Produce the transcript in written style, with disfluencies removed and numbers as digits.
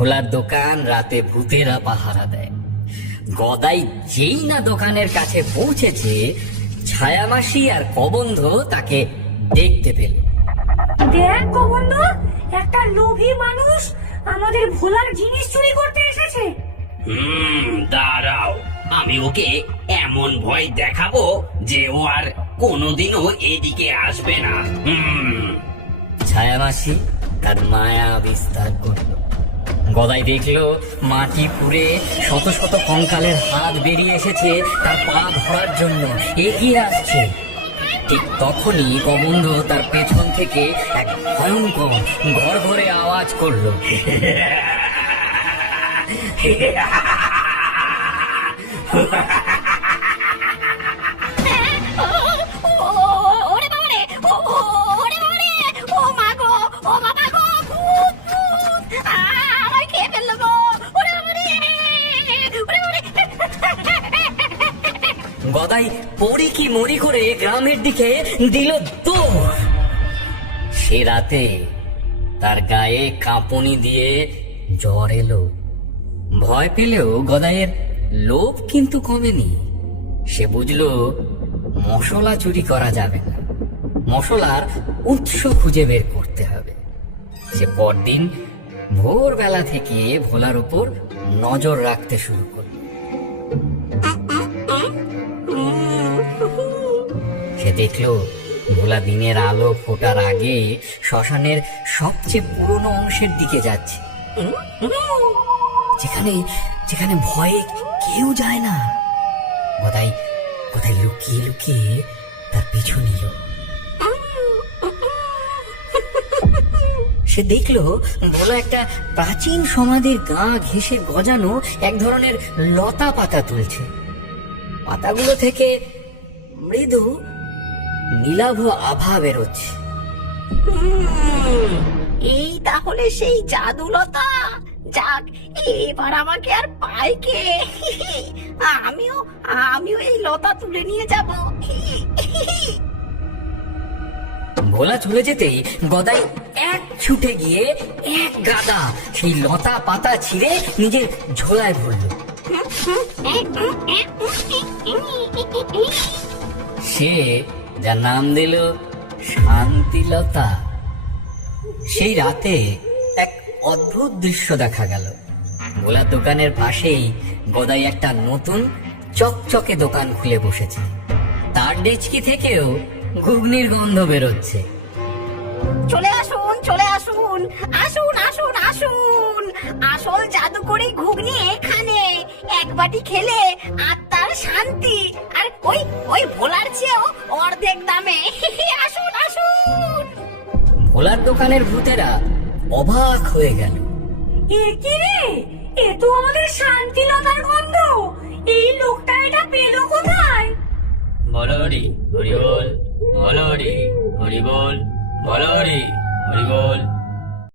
ভোলার দোকান রাতে ভূতেরা পাহারা দেয়। গদাই যেই না দোকানের কাছে পৌঁছেছে, ছায়ামাসি আর কবন্ধ তাকে দেখতে পেল। দেখ গোবন্ধ, একটা লোভী মানুষ আমাদের ভোলার জিনিস চুরি করতে এসেছে। দাঁড়াও, আমি ওকে এমন ভয় দেখাবো যে ও আর কোনোদিনও এদিকে আসবে না। ছায়ামাসি তার মায়া বিস্তার করল। গদাই দেখলো মাটি পুড়ে শত শত কঙ্কালের হাত বেরিয়ে এসেছে তার পা ধরার জন্য, এগিয়ে আসছে। ঠিক তখনই কবন্ধ তার পেছন থেকে এক ভয়ঙ্কর ঘড়ঘড়ে আওয়াজ করলো। গদাই পড়ি কি মরি করে গ্রামের দিকে দিল দৌড়। সে রাতে তার গায়ে কাঁপুনি দিয়ে জ্বর এলো। ভয় পেলেও গদাইয়ের লোভ কিন্তু কমেনি। সে বুঝলো মশলা চুরি করা যাবে না, মশলার উৎস খুঁজে বের করতে হবে। সে পরদিন ভোরবেলা থেকে ভোলার উপর নজর রাখতে শুরু করল। সে দেখলো ভোলা দিনের আলো ফোটার আগে শ্মশানের সবচেয়ে পুরনো অংশের দিকে যাচ্ছে, যেখানে যেখানে ভয়ে কেউ যায় না। গদাই কোথায় লুকিয়ে লুকিয়ে তার পিছু নিল। সে দেখলো ভোলা একটা প্রাচীন সমাধির গা ঘেঁষে গজানো এক ধরনের লতা পাতা তুলছে। পাতাগুলো থেকে মৃদু নীলাভ আভা বেরোচ্ছে। এই তাহলে সেই জাদুলতা। যাক, এবার আমাকে আর পায় কে? আমিও এই লতা তুলে নিয়ে যাব। ভোলা চলে যেতেই গদাই এক ছুটে গিয়ে এক গাদা সেই লতা পাতা ছিঁড়ে নিজের ঝোলায় ভরল। সে যার নাম দিল শান্তিলতা। সেই রাতে এক অদ্ভুত দৃশ্য দেখা গেল। ভোলার দোকানের পাশেই গদাই একটা নতুন চকচকে দোকান খুলে বসেছে। তার ডেচকি থেকেও ঘুগনির গন্ধ বেরোচ্ছে। চলে আসুন, চলে আসুন, আসুন আসুন আসুন। আসল জাদুকরি ঘুগনি এখানে। এক বাটি খেলে আত্মার শান্তি, আর ওই ভোলার চেয়েও অর্ধেক দামে। আসুন আসুন। ভোলার দোকানের ভূতেরা অবাক হয়ে গেল। এ কি রে? এ তো আমাদের শান্তিলতার গন্ধ। এই লোকটা এটা পেলো কোথায়? বলরি হরি বল, বলরি হরি বল, বলরি হরি বল।